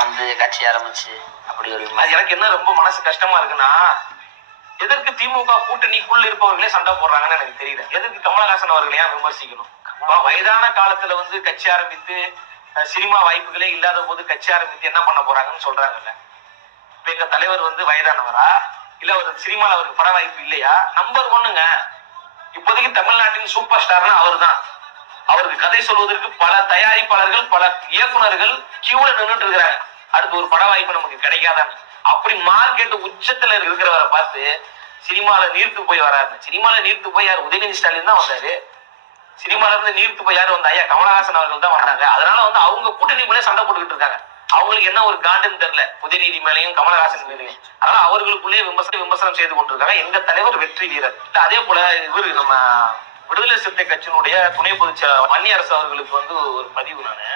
வந்து கட்சி ஆரம்பிச்சு அப்படி ஒரு அது எனக்கு என்ன ரொம்ப மனசு கஷ்டமா இருக்குன்னா, எதற்கு திமுக கூட்டணிக்குள்ள இருப்பவர்களே சண்டை போடுறாங்கன்னு எனக்கு தெரியல. எதற்கு கமலஹாசன் அவர்களை ஏன் விமர்சிக்கணும்? வயதான காலத்துல வந்து கட்சி ஆரம்பித்து சினிமா வாய்ப்புகளே இல்லாத போது கட்சி ஆரம்பித்து என்ன பண்ண போறாங்கன்னு சொல்றாங்கல்ல. இப்ப எங்க தலைவர் வந்து வயதானவரா, இல்ல ஒரு சினிமால அவருக்கு பட வாய்ப்பு இல்லையா? நம்பர் ஒண்ணுங்க. இப்போதைக்கு தமிழ்நாட்டின் சூப்பர் ஸ்டார்னா அவர் தான். அவருக்கு கதை சொல்வதற்கு பல தயாரிப்பாளர்கள், பல இயக்குனர்கள் கியூல நின்றுட்டு இருக்கிறாங்க. அடுத்து ஒரு பட வாய்ப்பு நமக்கு கிடைக்காதான்னு. அப்படி மார்க்கெட் உச்சத்துல இருக்கிறவரை பார்த்து சினிமால நீர்த்து போய் வராரு. சினிமால நீர்த்து போய் யார்? உதயநிதி ஸ்டாலின் தான் வந்தாரு. சினிமால இருந்து நீர்த்து போய் யாரு வந்தா? ஐயா கமலஹாசன் அவர்கள் தான் வந்தாங்க. அதனால வந்து அவங்க கூட்டணி மேலே சண்டை போட்டுக்கிட்டு இருக்காங்க. அவங்களுக்கு என்ன ஒரு காண்டுன்னு தெரியல, உதயநிதி மேலையும் கமலஹாசன் மேலையும். அதனால அவர்களுக்குள்ளேயே விமர்சனம் செய்து கொண்டிருக்காங்க. எங்க தலைவர் வெற்றி வீரர். அதே போல இவரு நம்ம விடுதலை சிறுத்தை கட்சியினுடைய துணை பொதுச் செயலாளர் வன்னியரசு அவர்களுக்கு வந்து ஒரு பதிவு நானு